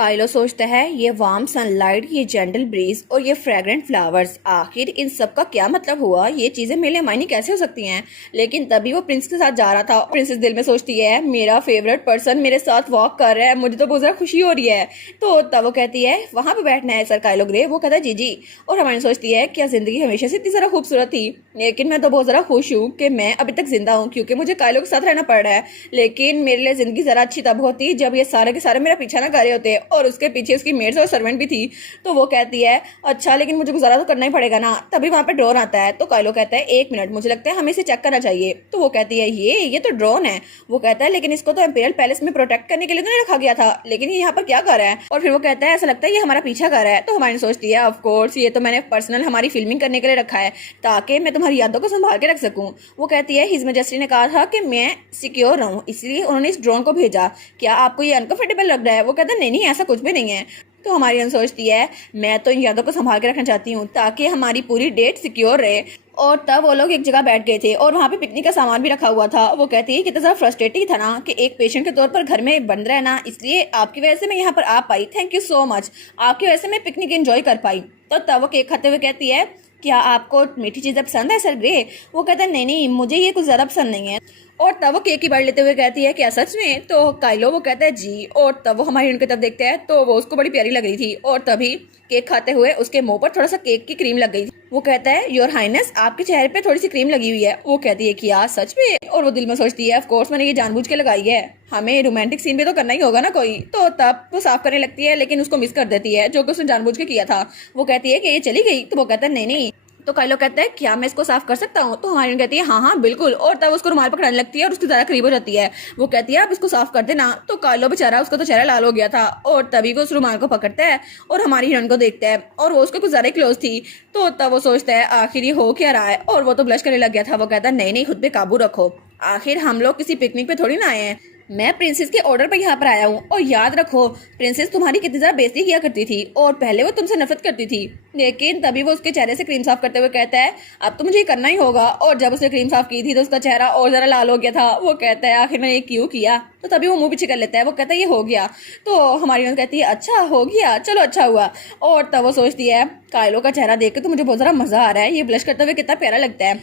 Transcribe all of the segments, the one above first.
Kylo सोचता है ये वार्म सनलाइट, ये जेंटल ब्रीज और ये फ्रेग्रेंट फ्लावर्स, आखिर इन सब का क्या मतलब हुआ? ये चीजें मेरे लिए मायने कैसे हो सकती हैं? लेकिन तभी वो प्रिंस के साथ जा रहा था। प्रिंसेस दिल में सोचती है मेरा फेवरेट पर्सन मेरे साथ वॉक कर रहा है, मुझे तो बहुत ज्यादा खुशी हो रही है। तो तब वो कहती है वहां पे बैठना है सर काइलो ग्रे। वो कहता है जी जी। और हमारी सोचती है क्या जिंदगी हमेशा से इतनी ज्यादा खूबसूरत थी, लेकिन मैं तो बहुत ज्यादा खुश हूँ कि मैं अभी तक जिंदा हूँ क्योंकि मुझे काइलो के साथ रहना पड़ रहा है। लेकिन मेरे लिए जिंदगी जरा अच्छी तब होती जब ये सारे के सारे मेरा पीछा ना कर रहे होते और उसके पीछे उसकी मेड्स और सर्वेंट भी थी। तो वो कहती है अच्छा लेकिन मुझे गुजारा तो करना ही पड़ेगा ना। तभी वहां पे ड्रोन आता है। तो काइलो कहता है एक मिनट, मुझे लगता है हमें इसे चेक करना चाहिए। तो वो कहती है ये तो ड्रोन है। वो कहता है लेकिन इसको तो इंपीरियल पैलेस में प्रोटेक्ट करने के लिए तो नहीं रखा गया था, लेकिन ये यहाँ पर क्या कर रहा है? और फिर वो कहता है ऐसा लगता है ये हमारा पीछा कर रहा है। तो हमारी सोचती है ऑफ कोर्स ये तो मैंने पर्सनल हमारी फिल्मिंग करने के लिए रखा है ताकि मैं तुम्हारी यादों को संभाल के रख सकूं। वो कहती है हिज मैजेस्टी ने कहा था कि मैं सिक्योर रहूं, इसलिए उन्होंने इस ड्रोन को भेजा। क्या आपको ये अनकंफर्टेबल लग रहा है? वो कहता है नहीं नहीं ऐसा कुछ भी नहीं है। तो हमारी अन सोचती है मैं तो इन यादों को संभाल के रखना चाहती हूँ ताकि हमारी पूरी डेट सिक्योर रहे। और तब वो लोग एक जगह बैठ गए थे और वहाँ पे पिकनिक का सामान भी रखा हुआ था। वो कहती है कितना ज़्यादा फ्रस्ट्रेटिंग था ना कि एक पेशेंट के तौर पर घर में बंद रहना, इसलिए आपकी वजह से मैं यहाँ पर आ पाई। थैंक यू सो मच, आपकी वजह से मैं पिकनिक एंजॉय कर पाई। तो तब वो केक खाते हुए कहती है क्या आपको मीठी चीज़ें पसंद है सर ग्रे? वो कहता है नहीं नहीं मुझे ये कुछ ज़्यादा पसंद नहीं है। और तब वो केक की बाइट लेते हुए कहती है क्या सच में? तो काइलो वो कहता है जी। और तब वो हमारी उनकी तरफ देखते हैं तो वो उसको बड़ी प्यारी लग रही थी और तभी केक खाते हुए उसके मुंह पर थोड़ा सा केक की क्रीम लग गई। वो कहता है योर हाइनेस आपके चेहरे पे थोड़ी सी क्रीम लगी हुई है। वो कहती है क्या सच में? और वो दिल में सोचती है ऑफ कोर्स मैंने ये जानबूझ के लगाई है, हमें रोमांटिक सीन भी तो करना ही होगा ना कोई। तो तब वो साफ करने लगती है लेकिन उसको मिस कर देती है जो कि उसने जानबूझ के किया था। वो कहती है कि ये चली गई। तो वो कहता है नहीं नहीं। तो काइलो कहता है क्या मैं इसको साफ कर सकता हूँ? तो हमारी कहती है हाँ हाँ बिल्कुल। और तब उसको रुमाल पकड़ाने लगती है और उसकी ज्यादा करीब हो जाती है। वो कहती है आप इसको साफ कर देना। तो काइलो बेचारा उसका तो चेहरा लाल हो गया था और तभी वो उस रुमाल को पकड़ता है और हमारी हिरन को देखता है और वो उसके कुछ ज्यादा क्लोज थी। तो तब वो सोचता है आखिर ये हो क्या रहा है और वो तो ब्लश करने लग गया था। वो कहता है नहीं नहीं खुद पे काबू रखो, आखिर हम लोग किसी पिकनिक पे थोड़ी ना आए हैं, मैं प्रिंसेस के ऑर्डर पर यहाँ पर आया हूँ। और याद रखो प्रिंसेस तुम्हारी कितनी ज़्यादा बेइज्जती किया करती थी और पहले वो तुमसे नफरत करती थी। लेकिन तभी वो उसके चेहरे से क्रीम साफ करते हुए कहता है अब तो मुझे ये करना ही होगा। और जब उसने क्रीम साफ की थी तो उसका चेहरा और ज़रा लाल हो गया था। वो कहता है आखिर मैंने ये क्यों किया? तो तभी वो मुंह पीछे कर लेता है। वो कहता है ये हो गया। तो हमारी कहती है अच्छा हो गया, चलो अच्छा हुआ। और तब वो सोचती है काइलो का चेहरा देख के तो मुझे बहुत ज़रा मज़ा आ रहा है, ये ब्लश करते हुए कितना प्यारा लगता है।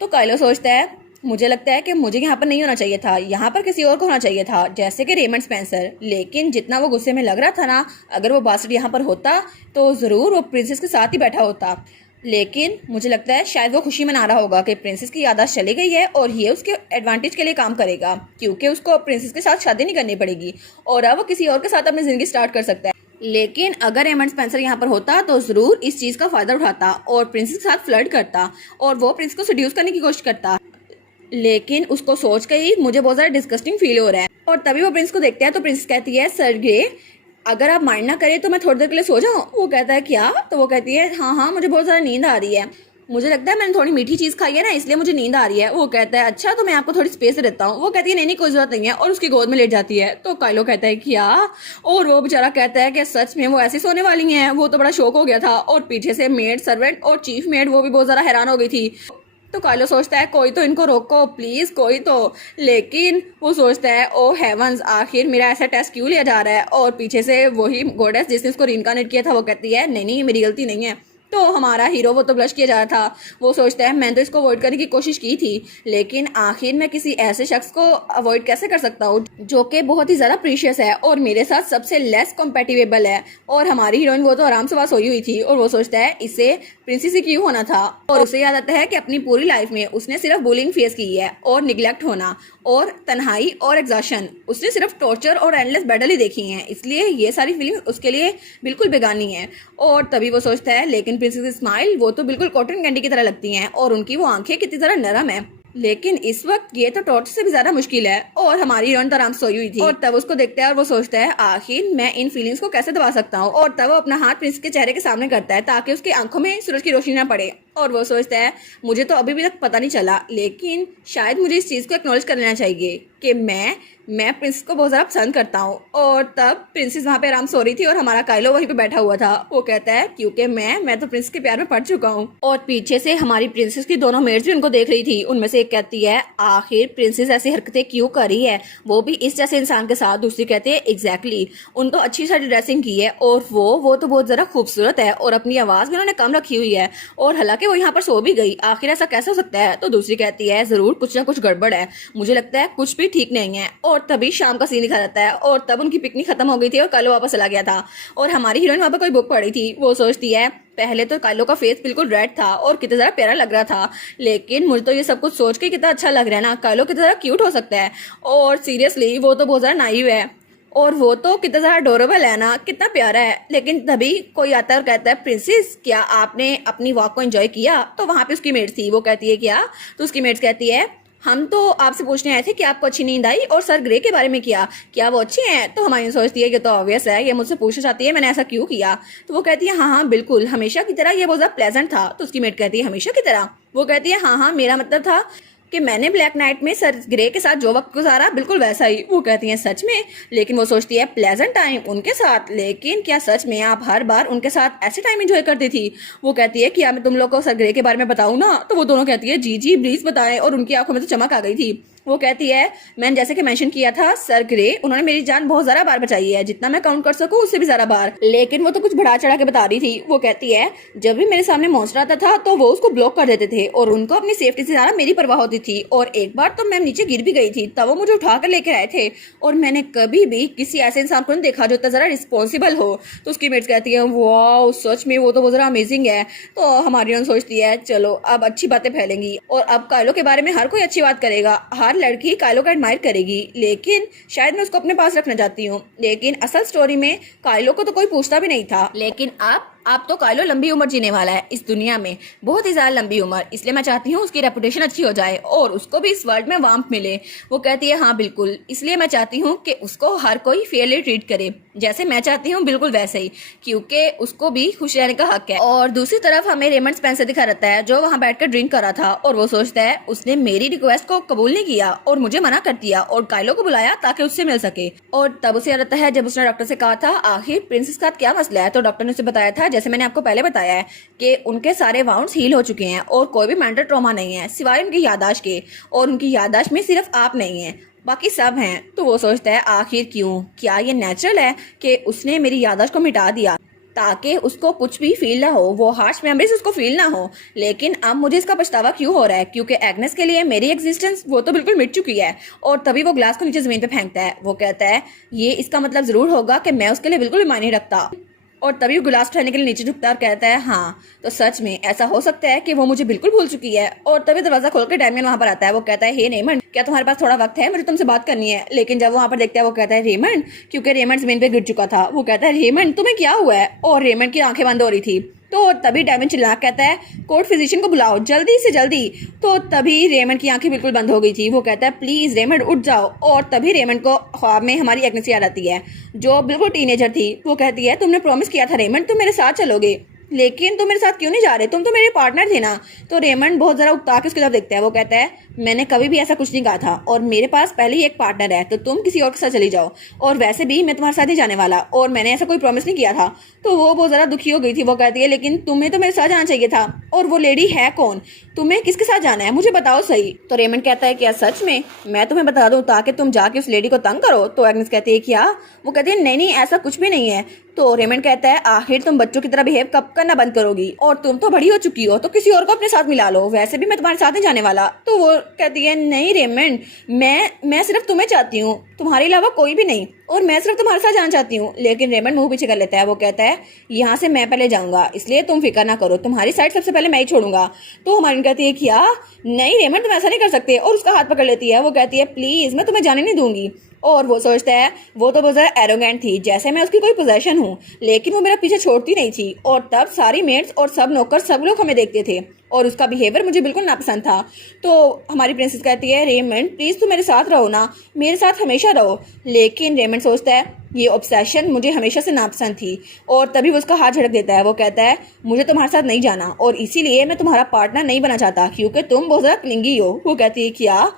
तो काइलो सोचता है मुझे लगता है कि मुझे यहाँ पर नहीं होना चाहिए था, यहाँ पर किसी और को होना चाहिए था जैसे कि रेमंड स्पेंसर। लेकिन जितना वो गुस्से में लग रहा था ना, अगर वो बास्टर्ड यहाँ पर होता तो ज़रूर वो प्रिंसेस के साथ ही बैठा होता। लेकिन मुझे लगता है शायद वो खुशी मना रहा होगा कि प्रिंसेस की याददाश्त चली गई है और ये उसके एडवांटेज के लिए काम करेगा क्योंकि उसको प्रिंसेस के साथ शादी नहीं करनी पड़ेगी और अब वो किसी और के साथ अपनी ज़िंदगी स्टार्ट कर सकता है। लेकिन अगर रेमंड स्पेंसर यहाँ पर होता तो जरूर इस चीज़ का फायदा उठाता और प्रिंसेस के साथ फ्लर्ट करता और वो प्रिंस को सेड्यूस करने की कोशिश करता। लेकिन उसको सोच कर ही मुझे बहुत ज़्यादा डिस्गस्टिंग फील हो रहा है। और तभी वो प्रिंस को देखते हैं तो प्रिंस कहती है सर ग्रे अगर आप माइंड ना करें तो मैं थोड़ी देर के लिए सो जाऊँ? वो कहता है क्या? तो वो कहती है हाँ हाँ मुझे बहुत ज़्यादा नींद आ रही है, मुझे लगता है मैंने थोड़ी मीठी चीज़ खाई है ना इसलिए मुझे नींद आ रही है। वो कहता है अच्छा तो मैं आपको थोड़ी स्पेस दे देता हूँ। वो कहती है नहीं नहीं कोई जरूरत नहीं है और उसकी गोद में लेट जाती है। तो काइलो कहता है क्या? और वो बेचारा कहता है कि सच में वो ऐसी सोने वाली हैं। वो तो बड़ा शौक हो गया था और पीछे से मेड सर्वेंट और चीफ मेड वो भी बहुत ज़्यादा हैरान हो गई थी। तो काइलो सोचता है कोई तो इनको रोको प्लीज कोई तो। लेकिन वो सोचता है ओ हेवंस आखिर मेरा ऐसा टेस्ट क्यों लिया जा रहा है? और पीछे से वही गॉडेस जिसने उसको रीइंकार्नेट किया था वो कहती है नहीं नहीं मेरी गलती नहीं है। तो हमारा हीरो वो तो ब्लश किया जा रहा था। वो सोचता है मैंने तो इसको अवॉइड करने की कोशिश की थी लेकिन आखिर मैं किसी ऐसे शख्स को अवॉइड कैसे कर सकता हूँ जो कि बहुत ही ज़्यादा प्रीशियस है और मेरे साथ सबसे लेस कॉम्पेटिबल है। और हमारी हीरोइन वो तो आराम से वहाँ सोई हुई थी और वो सोचता है इसे प्रिंसेस से क्यों होना था। और उसे याद आता है कि अपनी पूरी लाइफ में उसने सिर्फ बुलिंग फेस की है और निगलेक्ट होना और तन्हाई और एग्जॉशन, उसने सिर्फ टॉर्चर और एंडलेस बैटल ही देखी हैं, इसलिए ये सारी फीलिंग उसके लिए बिल्कुल बेगानी है। और तभी वो सोचता है लेकिन प्रिंसेस की स्माइल वो तो बिल्कुल कॉटन कैंडी की तरह लगती हैं और उनकी वो आंखें कितनी तरह नरम है। लेकिन इस वक्त ये तो टॉर्चर से भी ज्यादा मुश्किल है। और हमारी हीरोइन तो आराम सोई हुई थी और तब उसको देखता है और वो सोचता है आखिर मैं इन फीलिंग्स को कैसे दबा सकता हूँ। और तब वो अपना हाथ प्रिंस के चेहरे के सामने करता है ताकि उसकी आंखों में सूरज की रोशनी ना पड़े। और वो सोचता है मुझे तो अभी भी तक पता नहीं चला, लेकिन शायद मुझे इस चीज़ को एक्नॉलेज कर लेना चाहिए कि मैं प्रिंसेस को बहुत ज़्यादा पसंद करता हूँ। और तब प्रिंसेस वहाँ पे आराम सो रही थी और हमारा काइलो वहीं पे बैठा हुआ था। वो कहता है क्योंकि मैं तो प्रिंसेस के प्यार में पड़ चुका हूँ। और पीछे से हमारी प्रिंसेस की दोनों मेड्स भी उनको देख रही थी। उनमें से एक कहती है आखिर प्रिंसेस ऐसी हरकतें क्यों कर रही है, वो भी इस जैसे इंसान के साथ। दूसरी कहती है एग्जैक्टली, उन तो अच्छी सारी ड्रेसिंग की है और वो तो बहुत ज़रा खूबसूरत है और अपनी आवाज़ भी उन्होंने कम रखी हुई है और हालांकि वो यहाँ पर सो भी गई। आखिर ऐसा कैसे हो सकता है? तो दूसरी कहती है जरूर कुछ ना कुछ गड़बड़ है, मुझे लगता है कुछ भी ठीक नहीं है। और तभी शाम का सीन दिखा जाता है और तब उनकी पिकनिक खत्म हो गई थी और काइलो वापस चला गया था और हमारी हीरोइन वहां पर कोई बुक पढ़ी थी। वो सोचती है पहले तो काइलो का फेस बिल्कुल रेड था और कितना ज़्यादा प्यारा लग रहा था, लेकिन मुझे तो ये सब कुछ सोच के कितना अच्छा लग रहा है ना, काइलो कितना ज़्यादा क्यूट हो सकता है। और सीरियसली वो तो बहुत ज़्यादा नाइव है और वो तो कितना ज़्यादा अडोरेबल है ना, कितना प्यारा है। लेकिन तभी कोई आता है और कहता है प्रिंसेस क्या आपने अपनी वॉक को एंजॉय किया? तो वहाँ पे उसकी मेट थी। वो कहती है क्या? तो उसकी मेट्स कहती है हम तो आपसे पूछने आए थे कि आपको अच्छी नींद आई और सर ग्रे के बारे में क्या वो अच्छे हैं? तो हमारी सोचती है कि तो ऑब्वियस है, ये मुझसे पूछना चाहती है मैंने ऐसा क्यों किया। तो वो कहती है हाँ बिल्कुल हमेशा की तरह, ये बहुत ज़्यादा प्लेजेंट था। तो उसकी मेट कहती है हमेशा की तरह? वो कहती है हाँ मेरा मतलब था कि मैंने ब्लैक नाइट में सर ग्रे के साथ जो वक्त गुजारा बिल्कुल वैसा ही। वो कहती हैं सच में? लेकिन वो सोचती है प्लेजेंट टाइम उनके साथ, लेकिन क्या सच में आप हर बार उनके साथ ऐसे टाइम एंजॉय करती थी? वो कहती है क्या मैं तुम लोग को सर ग्रे के बारे में बताऊं ना? तो वो दोनों कहती है जी जी प्लीज बताएं और उनकी आंखों में तो चमक आ गई थी। वो कहती है मैंने जैसे कि मेंशन किया था सर ग्रे उन्होंने मेरी जान बहुत ज़्यादा बार बचाई है, जितना मैं काउंट कर सकूं उससे भी ज़्यादा बार, लेकिन वो तो कुछ बढ़ा चढ़ा के बता रही थी। वो कहती है जब भी मेरे सामने मॉन्स्टर आता था तो वो उसको ब्लॉक कर देते थे और उनको अपनी सेफ्टी से ज़्यादा मेरी परवाह होती थी। और एक बार तो मैं नीचे गिर भी गई थी, तब वो मुझे उठा कर लेकर आए थे और मैंने कभी भी किसी ऐसे इंसान को नहीं देखा जो इतना ज़रा रिस्पॉन्सिबल हो। तो उसकी मेट्स कहती है वाह सच में वो तो बहुत ज़रा अमेजिंग है। तो हमारी ओन सोचती है चलो अब अच्छी बातें फैलेंगी और अब काइलो के बारे में हर कोई अच्छी बात करेगा, हर लड़की काइलो का एडमायर करेगी, लेकिन शायद मैं उसको अपने पास रखना चाहती हूँ। लेकिन असल स्टोरी में काइलो को तो कोई पूछता भी नहीं था, लेकिन अब तो काइलो लंबी उम्र जीने वाला है इस दुनिया में, बहुत ही ज्यादा लंबी उम्र, इसलिए मैं चाहती हूँ उसकी रेपुटेशन अच्छी हो जाए और उसको भी इस वर्ल्ड में वार्मथ मिले। वो कहती है हाँ बिल्कुल, इसलिए मैं चाहती हूँ कि उसको हर कोई फेयरली ट्रीट करे जैसे मैं चाहती हूँ, बिल्कुल वैसे ही, क्योंकि उसको भी खुश रहने का हक है। और दूसरी तरफ हमें रेमंड स्पेंसर दिखा रहता है जो वहाँ बैठकर ड्रिंक कर रहा था और वो सोचता है उसने मेरी रिक्वेस्ट को कबूल नहीं किया और मुझे मना कर दिया और काइलो को बुलाया ताकि उससे मिल सके। और तब उसे याद आता है जब उसने डॉक्टर से कहा था आखिर प्रिंसेस का क्या मसला है, तो डॉक्टर ने उसे बताया था जैसे मैंने आपको पहले बताया है कि उनके सारे वाउंड्स हील हो चुके हैं और कोई भी मेंटल ट्रॉमा नहीं है सिवाय उनकी याददाश्त के, और उनकी याददाश्त में सिर्फ आप नहीं है बाकी सब हैं। तो वो सोचता है आखिर क्यों, क्या ये नेचुरल है कि उसने मेरी याददाश्त को मिटा दिया ताकि उसको कुछ भी फील ना हो, वो हार्श मेमोरीज उसको फील ना हो। लेकिन अब मुझे इसका पछतावा क्यों हो रहा है, क्योंकि एग्नेस के लिए मेरी एग्जिस्टेंस वो तो बिल्कुल मिट चुकी है। और तभी वो ग्लास को नीचे जमीन पे फेंकता है। वो कहता है ये इसका मतलब जरूर होगा कि मैं उसके लिए बिल्कुल भी मायने रखता। और तभी वो गिलास उठाने के लिए नीचे झुकता है और कहता है हाँ तो सच में ऐसा हो सकता है कि वो मुझे बिल्कुल भूल चुकी है। और तभी दरवाजा खोलकर डैमियन वहां पर आता है। वो कहता है हे रेमंड क्या तुम्हारे पास थोड़ा वक्त है, मुझे तुमसे बात करनी है। लेकिन जब वो वहां पर देखता है वो कहता है रेमंड, क्योंकि रेमंड जमीन पे गिर चुका था। वो कहता है रेमंड तुम्हें क्या हुआ है, और रेमंड की आंखें बंद हो रही थी। तो तभी डैमियन चिल्ला कहता है कोर्ट फिजिशियन को बुलाओ जल्दी से जल्दी। तो तभी रेमंड की आंखें बिल्कुल बंद हो गई थी। वो कहता है प्लीज रेमंड उठ जाओ। और तभी रेमंड को ख्वाब में हमारी एग्नेस याद आती है जो बिल्कुल टीनेजर थी। वो कहती है तुमने प्रॉमिस किया था रेमंड तुम मेरे साथ चलोगे, लेकिन तुम मेरे साथ क्यों नहीं जा रहे, तुम तो मेरे पार्टनर थे ना। तो रेमंड बहुत ज़रा उकता के उसकी तरफ देखता है। वो कहता है मैंने कभी भी ऐसा कुछ नहीं कहा था और मेरे पास पहले ही एक पार्टनर है, तो तुम किसी और के साथ चली जाओ, और वैसे भी मैं तुम्हारे साथ ही जाने वाला और मैंने ऐसा कोई प्रॉमिस नहीं किया था। तो वो बहुत ज़रा दुखी हो गई थी। वो कहती है लेकिन तुम्हें तो मेरे साथ जाना चाहिए था, और वो लेडी है कौन, तुम्हें किसके साथ जाना है मुझे बताओ सही। तो रेमंड कहता है क्या सच में मैं तुम्हें बता दूं ताकि तुम जाके उस लेडी को तंग करो। तो एग्नेस कहती है क्या? वो कहती है नहीं नहीं ऐसा कुछ भी नहीं है। तो रेमंड कहता है आखिर तुम बच्चों की तरह बिहेव कब करना बंद करोगी, और तुम तो बड़ी हो चुकी हो तो किसी और को अपने साथ मिला लो, वैसे भी मैं तुम्हारे साथ नहीं जाने वाला। तो वो कहती है नहीं रेमंड मैं सिर्फ तुम्हें चाहती हूँ, तुम्हारे अलावा कोई भी नहीं, और मैं सिर्फ तुम्हारे साथ जाना चाहती हूँ। लेकिन रेमंड मुंह पीछे कर लेता है। वो कहता है यहाँ से मैं पहले जाऊंगा इसलिए तुम फिक्र ना करो, तुम्हारी साइड सबसे पहले मैं ही छोड़ूंगा। तो हमारी कहती है क्या नहीं रेमंड तुम ऐसा नहीं कर सकते, और उसका हाथ पकड़ लेती है। वो कहती है प्लीज मैं तुम्हें जाने नहीं दूंगी। और वो सोचता है वो तो बहुत ज़्यादा एरोगेंट थी, जैसे मैं उसकी कोई पोजेशन हूँ, लेकिन वो मेरा पीछे छोड़ती नहीं थी। और तब सारी मेड्स और सब नौकर सब लोग हमें देखते थे और उसका बिहेवियर मुझे बिल्कुल नापसंद था। तो हमारी प्रिंसेस कहती है रेमंड प्लीज़ तुम मेरे साथ रहो ना, मेरे साथ हमेशा रहो। लेकिन रेमंड सोचता है ये ऑब्सेशन मुझे हमेशा से नापसंद थी। और तभी वो उसका हाथ झटक देता है। वो कहता है मुझे तुम्हारे साथ नहीं जाना और इसीलिए मैं तुम्हारा पार्टनर नहीं बना चाहता क्योंकि तुम बहुत ज़्यादा क्लिंगी हो। वो कहती है क्या?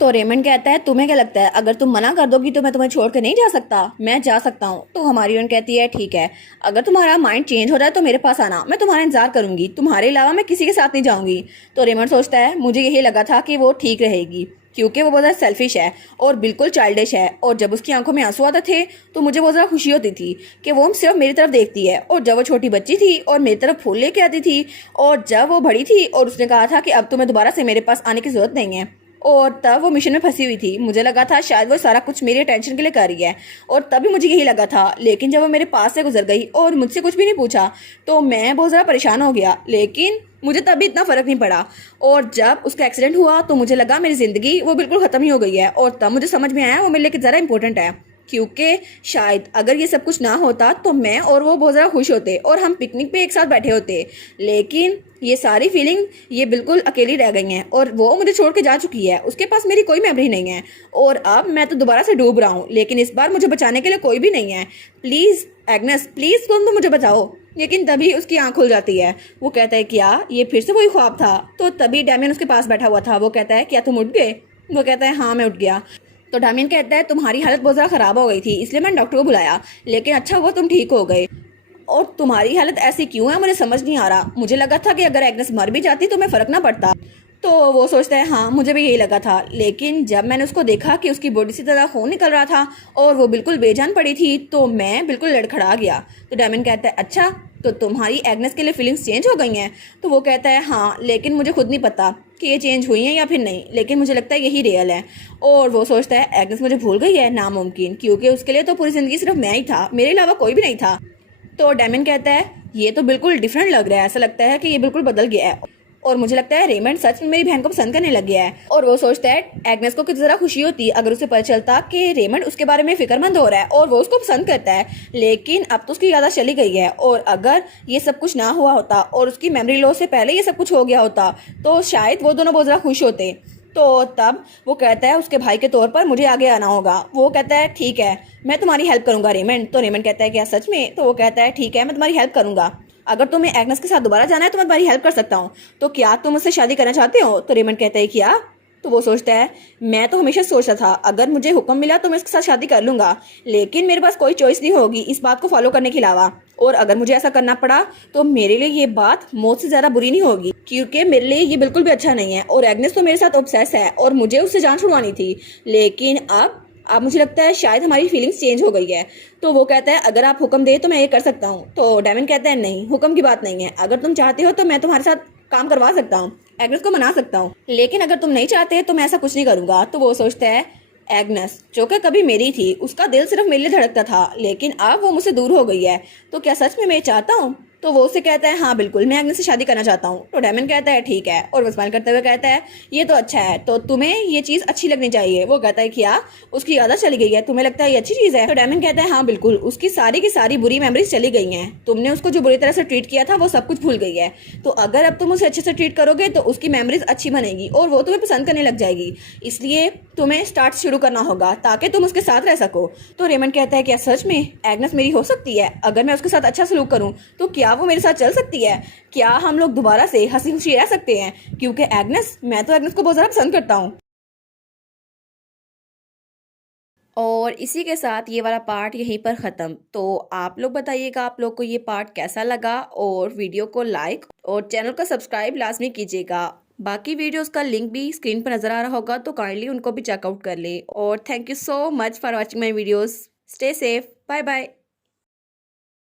तो रेमंड कहता है तुम्हें क्या लगता है अगर तुम मना कर दोगी तो मैं तुम्हें छोड़ कर नहीं जा सकता? मैं जा सकता हूँ। तो हमारी उन कहती है ठीक है, अगर तुम्हारा माइंड चेंज हो जाए तो मेरे पास आना, मैं तुम्हारा इंतजार करूंगी, तुम्हारे अलावा मैं किसी के साथ नहीं जाऊंगी। तो रेमंड सोचता है मुझे यही लगा था कि वो ठीक रहेगी क्योंकि वो बहुत ज़्यादा सेल्फिश है और बिल्कुल चाइल्डिश है। और जब उसकी आंखों में आंसू आते थे तो मुझे बहुत ज़्यादा खुशी होती थी कि वो सिर्फ मेरी तरफ देखती है। और जब वो छोटी बच्ची थी और मेरी तरफ फूल लेके आती थी और जब वो बड़ी थी और उसने कहा था कि अब तुम्हें दोबारा से मेरे पास आने की जरूरत नहीं है, और तब वो मिशन में फंसी हुई थी, मुझे लगा था शायद वो सारा कुछ मेरी अटेंशन के लिए कर रही है और तभी मुझे यही लगा था। लेकिन जब वो मेरे पास से गुजर गई और मुझसे कुछ भी नहीं पूछा तो मैं बहुत ज़्यादा परेशान हो गया, लेकिन मुझे तभी इतना फ़र्क नहीं पड़ा। और जब उसका एक्सीडेंट हुआ तो मुझे लगा मेरी ज़िंदगी वो बिल्कुल ख़त्म ही हो गई है। और तब मुझे समझ में आया वो मेरे लिए ज़रा इंपॉर्टेंट है क्योंकि शायद अगर ये सब कुछ ना होता तो मैं और वो बहुत ज़्यादा खुश होते और हम पिकनिक पे एक साथ बैठे होते। लेकिन ये सारी फीलिंग ये बिल्कुल अकेली रह गई हैं और वो मुझे छोड़ के जा चुकी है, उसके पास मेरी कोई मेमोरी नहीं है और अब मैं तो दोबारा से डूब रहा हूँ, लेकिन इस बार मुझे बचाने के लिए कोई भी नहीं है। प्लीज़ एग्नेस प्लीज़ तुम तो मुझे बचाओ। लेकिन तभी उसकी आंख खुल जाती है। वो कहता है क्या ये फिर से वही ख्वाब था? तो तभी डैमियन उसके पास बैठा हुआ था। वो कहता है क्या तुम उठ गए? वो कहता है हाँ मैं उठ गया। तो डैमियन कहता है तुम्हारी हालत बहुत ज़्यादा ख़राब हो गई थी इसलिए मैंने डॉक्टर को बुलाया, लेकिन अच्छा हुआ तुम ठीक हो गए। और तुम्हारी हालत ऐसी क्यों है मुझे समझ नहीं आ रहा, मुझे लगा था कि अगर एग्नेस मर भी जाती तो मैं फ़र्क ना पड़ता। तो वो सोचता है हाँ मुझे भी यही लगा था, लेकिन जब मैंने उसको देखा कि उसकी बॉडी से तरह खून निकल रहा था और वो बिल्कुल बेजान पड़ी थी तो मैं बिल्कुल लड़खड़ा गया। तो डैमियन कहता है अच्छा तो तुम्हारी एग्नेस के लिए फीलिंग्स चेंज हो गई हैं? तो वो कहता है हाँ, लेकिन मुझे खुद नहीं पता कि ये चेंज हुई हैं या फिर नहीं, लेकिन मुझे लगता है यही रियल है। और वो सोचता है एग्नेस मुझे भूल गई है, नामुमकिन, क्योंकि उसके लिए तो पूरी ज़िंदगी सिर्फ मैं ही था, मेरे अलावा कोई भी नहीं था। तो डैमियन कहता है ये तो बिल्कुल डिफरेंट लग रहा है, ऐसा लगता है कि ये बिल्कुल बदल गया है और मुझे लगता है रेमंड सच में मेरी बहन को पसंद करने लग गया है। और वो सोचता है एग्नेस को कितनी ज़रा खुशी होती अगर उसे पता चलता कि रेमंड उसके बारे में फिक्रमंद हो रहा है और वो उसको पसंद करता है। लेकिन अब तो उसकी यादें चली गई है और अगर ये सब कुछ ना हुआ होता और उसकी मेमोरी लॉस से पहले ये सब कुछ हो गया होता तो शायद वो दोनों बहुत ज़्यादा खुश होते। तो तब वो कहता है उसके भाई के तौर पर मुझे आगे आना होगा। वो कहता है ठीक है मैं तुम्हारी हेल्प करूंगा रेमंड। तो रेमंड कहता है क्या सच में? तो वो कहता है ठीक है मैं तुम्हारी हेल्प करूंगा, अगर तुम्हें एग्नेस के साथ दोबारा जाना है तो मैं तुम्हारी हेल्प कर सकता हूँ। तो क्या तुम मुझसे शादी करना चाहते हो? तो रेमंड कहता है क्या? तो वो सोचता है मैं तो हमेशा सोचता था अगर मुझे हुक्म मिला तो मैं इसके साथ शादी कर लूंगा, लेकिन मेरे पास कोई चॉइस नहीं होगी इस बात को फॉलो करने के अलावा, और अगर मुझे ऐसा करना पड़ा तो मेरे लिए ये बात मौत से ज़्यादा बुरी नहीं होगी क्योंकि मेरे लिए ये बिल्कुल भी अच्छा नहीं है और एग्नेस तो मेरे साथ ऑब्सेस है और मुझे उससे जान छुड़वानी थी। लेकिन अब मुझे लगता है शायद हमारी फीलिंग्स चेंज हो गई है। तो वो कहता है अगर आप हुक्म दे तो मैं ये कर सकता हूँ। तो डैमियन कहता है नहीं, हुक्म की बात नहीं है, अगर तुम चाहते हो तो मैं तुम्हारे साथ काम करवा सकता हूँ, एग्नेस को मना सकता हूँ, लेकिन अगर तुम नहीं चाहते तो मैं ऐसा कुछ नहीं करूंगा। तो वो सोचता है एग्नेस जो कि कभी मेरी थी, उसका दिल सिर्फ मेरे लिए धड़कता था, लेकिन अब वो मुझसे दूर हो गई है, तो क्या सच में मैं चाहता हूँ? तो वो उससे कहता है हाँ बिल्कुल मैं एग्नेस से शादी करना चाहता हूँ। तो डैमियन कहता है ठीक है, और वो स्माइल करते हुए कहता है ये तो अच्छा है, तो तुम्हें ये चीज़ अच्छी लगनी चाहिए। वो कहता है क्या उसकी आदत चली गई है, तुम्हें लगता है ये अच्छी चीज़ है? तो डैमियन कहता है हाँ बिल्कुल, उसकी सारी की सारी बुरी मेमोरीज चली गई हैं, तुमने उसको जो बुरी तरह से ट्रीट किया था वो सब कुछ भूल गई है, तो अगर अब तुम उसे अच्छे से ट्रीट करोगे तो उसकी मेमोरीज अच्छी बनेगी और वो तुम्हें पसंद करने लग जाएगी, इसलिए तुम्हें स्टार्ट शुरू करना होगा ताकि तुम उसके साथ रह सको। तो रेमंड कहता है क्या सच में एग्नेस मेरी हो सकती है? अगर मैं उसके साथ अच्छा सलूक करूं तो क्या वो मेरे साथ चल सकती है? क्या हम लोग दोबारा से हंसी खुशी रह सकते हैं? क्योंकि मैं तो एग्नेस को बहुत ज़्यादा पसंद करता हूँ। और इसी के साथ ये वाला पार्ट यहीं पर ख़त्म। तो आप लोग बताइएगा आप लोग को ये पार्ट कैसा लगा, और वीडियो को लाइक और चैनल को सब्सक्राइब लाजमी कीजिएगा। बाकी वीडियोस का लिंक भी स्क्रीन पर नज़र आ रहा होगा तो काइंडली उनको भी चेकआउट कर ले। और thank you so much for watching my videos. Stay safe, bye bye.